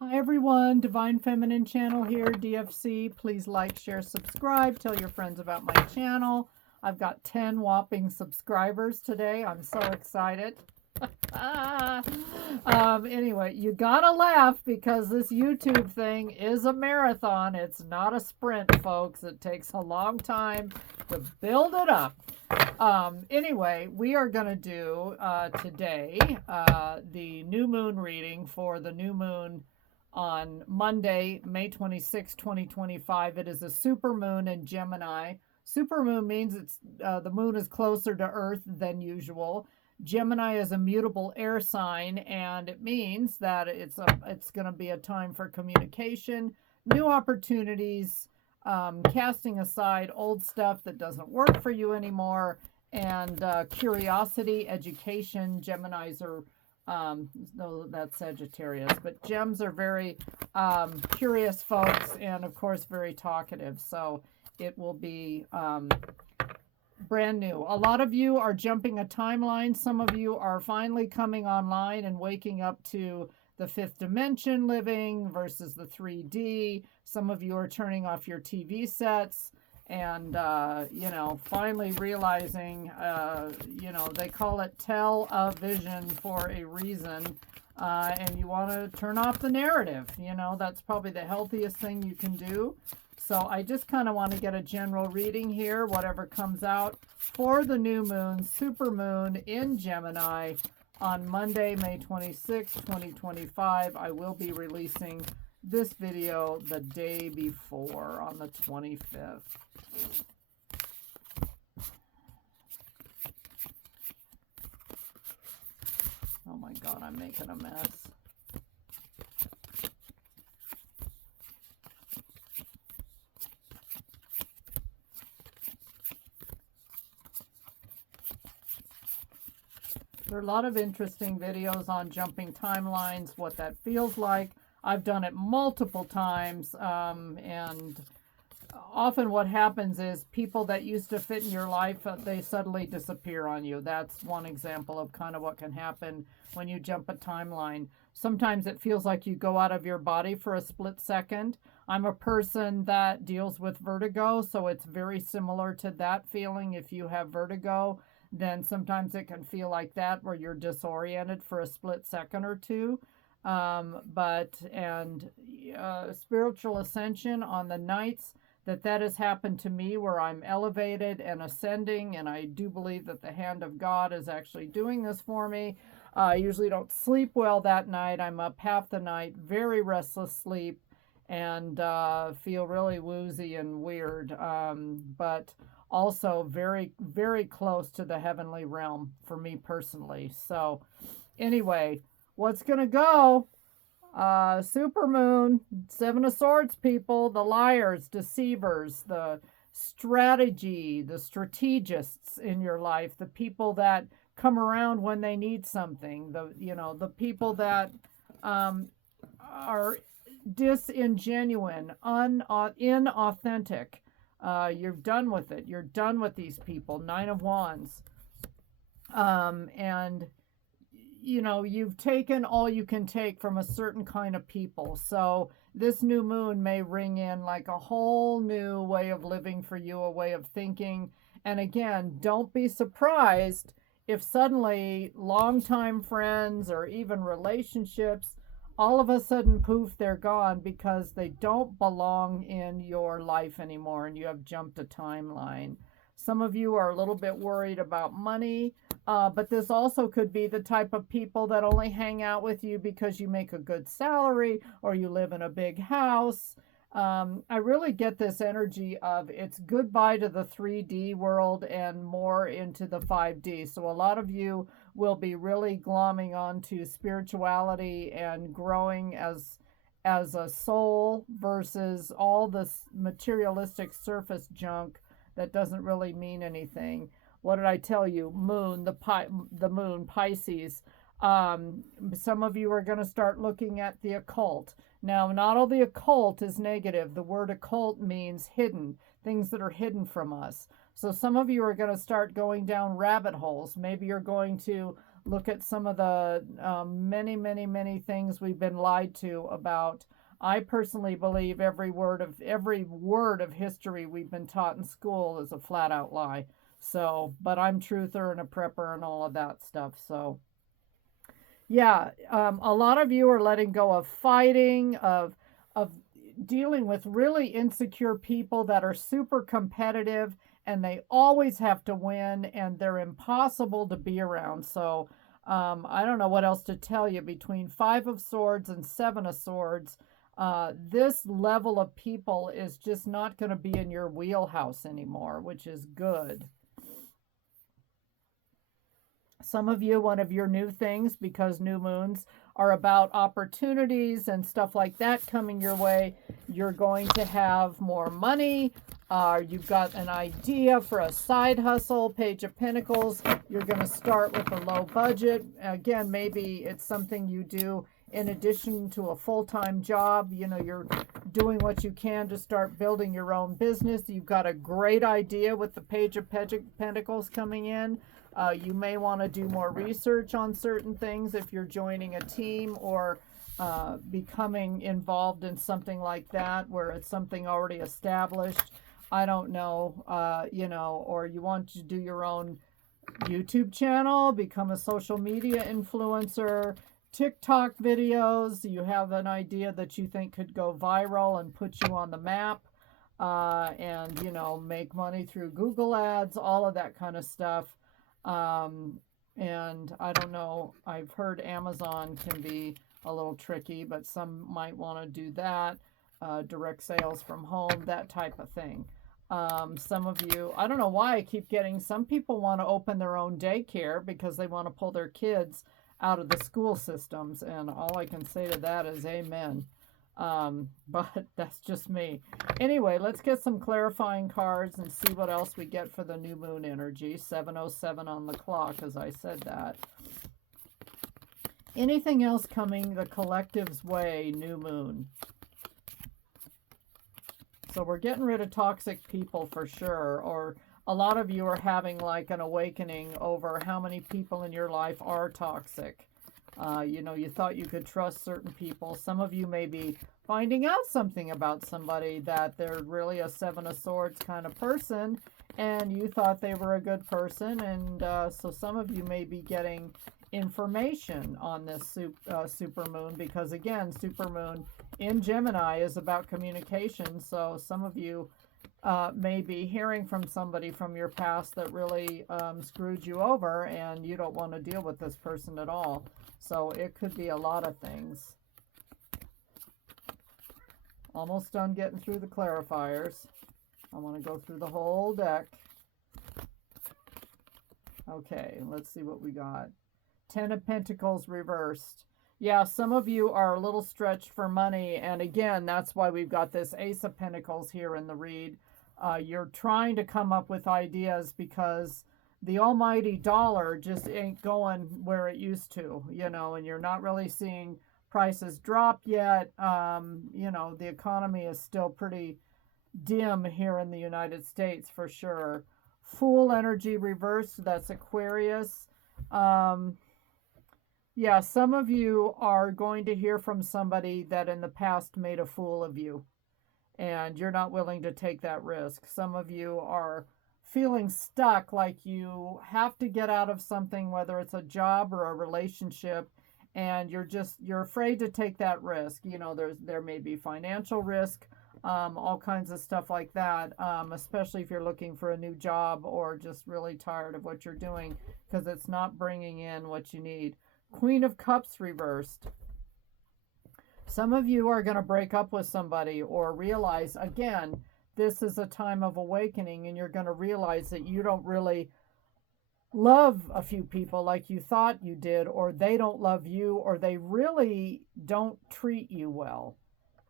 Hi everyone, Divine Feminine Channel here, DFC. Please like, share, subscribe. Tell your friends about my channel. I've got 10 whopping subscribers today. I'm so excited. Anyway, you gotta laugh because this YouTube thing is a marathon. It's not a sprint, folks. It takes a long time to build it up. Anyway, we are going to do today the new moon reading for the new moon on Monday, May 26, 2025. It is a super moon in Gemini. Super moon means the moon is closer to Earth than usual. Gemini is a mutable air sign, and it means that it's going to be a time for communication, new opportunities, casting aside old stuff that doesn't work for you anymore, and curiosity, education. Geminis are, no, that's Sagittarius, but gems are very curious folks, and of course very talkative. So it will be brand new. A lot of you are jumping a timeline. Some of you are finally coming online and waking up to the fifth dimension living versus the 3D. Some of you are turning off your TV sets and, finally realizing, they call it television for a reason. And you want to turn off the narrative. That's probably the healthiest thing you can do. So I just kind of want to get a general reading here, whatever comes out for the new moon, super moon in Gemini on Monday, May 26, 2025. I will be releasing this video the day before on the 25th. Oh my God, I'm making a mess. There are a lot of interesting videos on jumping timelines, what that feels like. I've done it multiple times, and often what happens is people that used to fit in your life, they suddenly disappear on you. That's one example of kind of what can happen when you jump a timeline. Sometimes it feels like you go out of your body for a split second. I'm a person that deals with vertigo, so it's very similar to that feeling. If you have vertigo, then sometimes it can feel like that, where you're disoriented for a split second or two. Spiritual ascension on the nights that has happened to me, where I'm elevated and ascending, and I do believe that the hand of God is actually doing this for me. I usually don't sleep well that night. I'm up half the night, very restless sleep, and feel really woozy and weird, but also very, very close to the heavenly realm for me personally. So anyway, what's going to go? Supermoon, Seven of Swords people, the liars, deceivers, the strategy, the strategists in your life, the people that come around when they need something, the people that are disingenuine, inauthentic. You're done with it. You're done with these people. Nine of Wands. And you've taken all you can take from a certain kind of people. So this new moon may ring in like a whole new way of living for you, a way of thinking. And again, don't be surprised if suddenly longtime friends or even relationships, all of a sudden, poof, they're gone because they don't belong in your life anymore and you have jumped a timeline. Some of you are a little bit worried about money, but this also could be the type of people that only hang out with you because you make a good salary or you live in a big house. I really get this energy of it's goodbye to the 3D world and more into the 5D. So a lot of you will be really glomming onto spirituality and growing as a soul versus all this materialistic surface junk that doesn't really mean anything. What did I tell you? Moon, the moon, Pisces. Some of you are going to start looking at the occult. Now, not all the occult is negative. The word occult means hidden, things that are hidden from us. So some of you are going to start going down rabbit holes. Maybe you're going to Look at some of the many, many, many things we've been lied to about. I personally believe every word of history we've been taught in school is a flat out lie. So, but I'm truther and a prepper and all of that stuff. So, yeah, a lot of you are letting go of fighting, of dealing with really insecure people that are super competitive and they always have to win and they're impossible to be around. So I don't know what else to tell you. Between Five of Swords and Seven of Swords, this level of people is just not going to be in your wheelhouse anymore, which is good. Some of you, one of your new things, because new moons are about opportunities and stuff like that coming your way, you're going to have more money. You've got an idea for a side hustle, Page of Pentacles. You're going to start with a low budget. Again, maybe it's something you do in addition to a full-time job. You know, you're doing what you can to start building your own business. You've got a great idea with the Page of Pentacles coming in. You may want to do more research on certain things if you're joining a team or becoming involved in something like that where it's something already established. I don't know, you know, or you want to do your own YouTube channel, become a social media influencer, TikTok videos. You have an idea that you think could go viral and put you on the map, and, you know, make money through Google ads, all of that kind of stuff. And I don't know, I've heard Amazon can be a little tricky, but some might want to do that, direct sales from home, that type of thing. Some of you, I don't know why I keep getting, some people want to open their own daycare because they want to pull their kids out of the school systems, and all I can say to that is amen. But that's just me. Anyway, let's get some clarifying cards and see what else we get for the new moon energy. 7:07 on the clock, as I said that. Anything else coming the collective's way, new moon? So we're getting rid of toxic people for sure, or a lot of you are having like an awakening over how many people in your life are toxic. You know, you thought you could trust certain people. Some of you may be finding out something about somebody that they're really a Seven of Swords kind of person, and you thought they were a good person. And so some of you may be getting information on this super moon, because again, super moon in Gemini is about communication. So some of you may be hearing from somebody from your past that really screwed you over, and you don't want to deal with this person at all. So it could be a lot of things. Almost done getting through the clarifiers. I want to go through the whole deck. Okay, let's see what we got. Ten of Pentacles reversed. Yeah, some of you are a little stretched for money, and again, that's why we've got this Ace of Pentacles here in the read. You're trying to come up with ideas because the almighty dollar just ain't going where it used to, you know, and you're not really seeing prices drop yet. You know, the economy is still pretty dim here in the United States for sure. Fool energy reversed, that's Aquarius. Yeah, some of you are going to hear from somebody that in the past made a fool of you, and you're not willing to take that risk. Some of you are feeling stuck, like you have to get out of something, whether it's a job or a relationship, and you're afraid to take that risk. You know, there may be financial risk, all kinds of stuff like that, especially if you're looking for a new job or just really tired of what you're doing because it's not bringing in what you need. Queen of Cups reversed. Some of you are going to break up with somebody or realize, again, this is a time of awakening, and you're going to realize that you don't really love a few people like you thought you did, or they don't love you, or they really don't treat you well.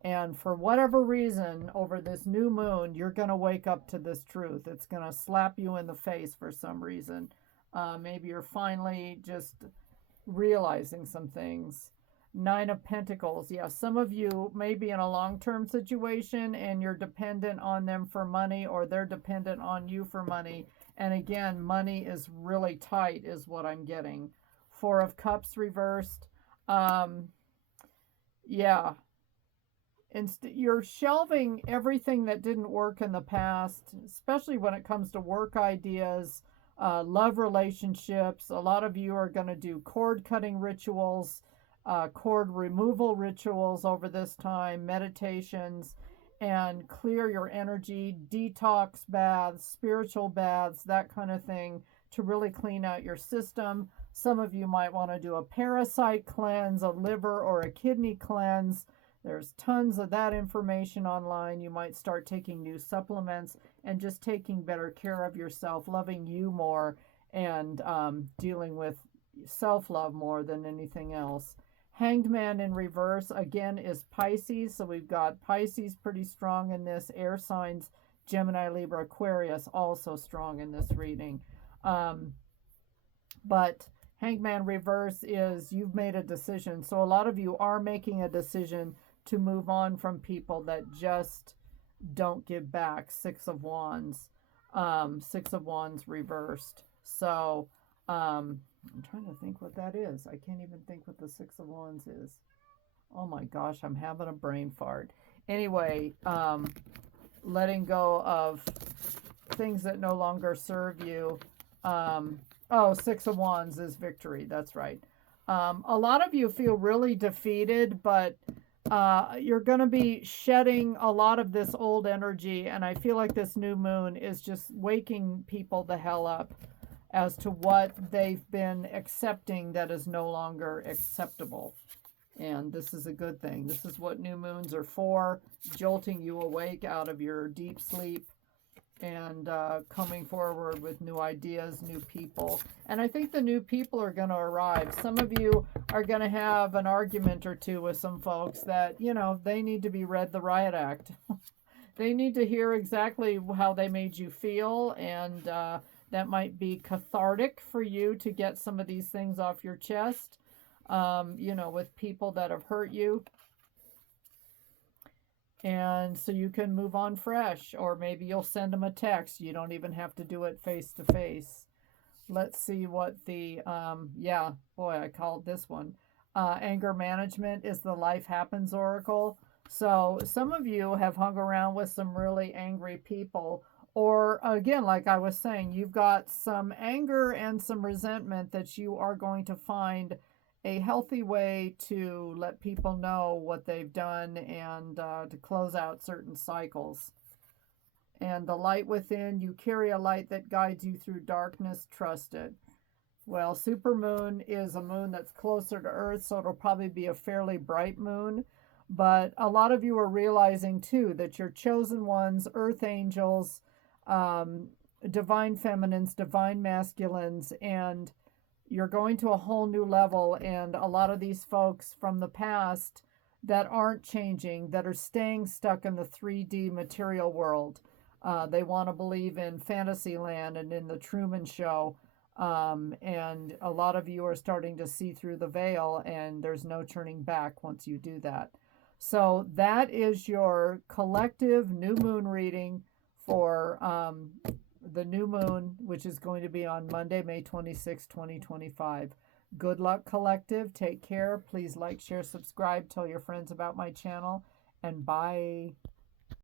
And for whatever reason, over this new moon, you're going to wake up to this truth. It's going to slap you in the face for some reason. Maybe you're finally just realizing some things. Nine of Pentacles. Yeah, some of you may be in a long-term situation and you're dependent on them for money, or they're dependent on you for money. And again, money is really tight is what I'm getting. Four of Cups reversed. Yeah. You're shelving everything that didn't work in the past, especially when it comes to work ideas, love relationships. A lot of you are going to do cord cutting rituals, cord removal rituals over this time, meditations, and clear your energy, detox baths, spiritual baths, that kind of thing to really clean out your system. Some of you might want to do a parasite cleanse, a liver or a kidney cleanse. There's tons of that information online. You might start taking new supplements and just taking better care of yourself, loving you more, and dealing with self-love more than anything else. Hanged Man in reverse, again, is Pisces. So we've got Pisces pretty strong in this. Air signs, Gemini, Libra, Aquarius, also strong in this reading. But Hanged Man reverse is you've made a decision. So a lot of you are making a decision to move on from people that just don't give back. Six of Wands reversed. So I'm trying to think what that is. I can't even think what the Six of Wands is. Oh my gosh, I'm having a brain fart. Anyway, letting go of things that no longer serve you. Six of Wands is victory. That's right. A lot of you feel really defeated, but you're going to be shedding a lot of this old energy, and I feel like this new moon is just waking people the hell up as to what they've been accepting that is no longer acceptable. And this is a good thing. This is what new moons are for, jolting you awake out of your deep sleep and coming forward with new ideas, new people. And I think the new people are going to arrive. Some of you are going to have an argument or two with some folks that, you know, they need to be read the riot act. They need to hear exactly how they made you feel, and that might be cathartic for you to get some of these things off your chest, with people that have hurt you. And so you can move on fresh, or maybe you'll send them a text. You don't even have to do it face to face. Let's see what the, I called this one. Anger management is the Life Happens Oracle. So some of you have hung around with some really angry people, or again, like I was saying, you've got some anger and some resentment that you are going to find a healthy way to let people know what they've done and to close out certain cycles. And the light within, you carry a light that guides you through darkness, trust it. Well, supermoon is a moon that's closer to Earth, so it'll probably be a fairly bright moon. But a lot of you are realizing too that your chosen ones, earth angels, divine feminines, divine masculines, and you're going to a whole new level. And a lot of these folks from the past that aren't changing, that are staying stuck in the 3D material world, they want to believe in fantasy land and in the Truman Show. And a lot of you are starting to see through the veil, and there's no turning back once you do that. So that is your collective new moon reading for the new moon, which is going to be on Monday, May 26, 2025. Good luck, collective. Take care. Please like, share, subscribe. Tell your friends about my channel. And bye.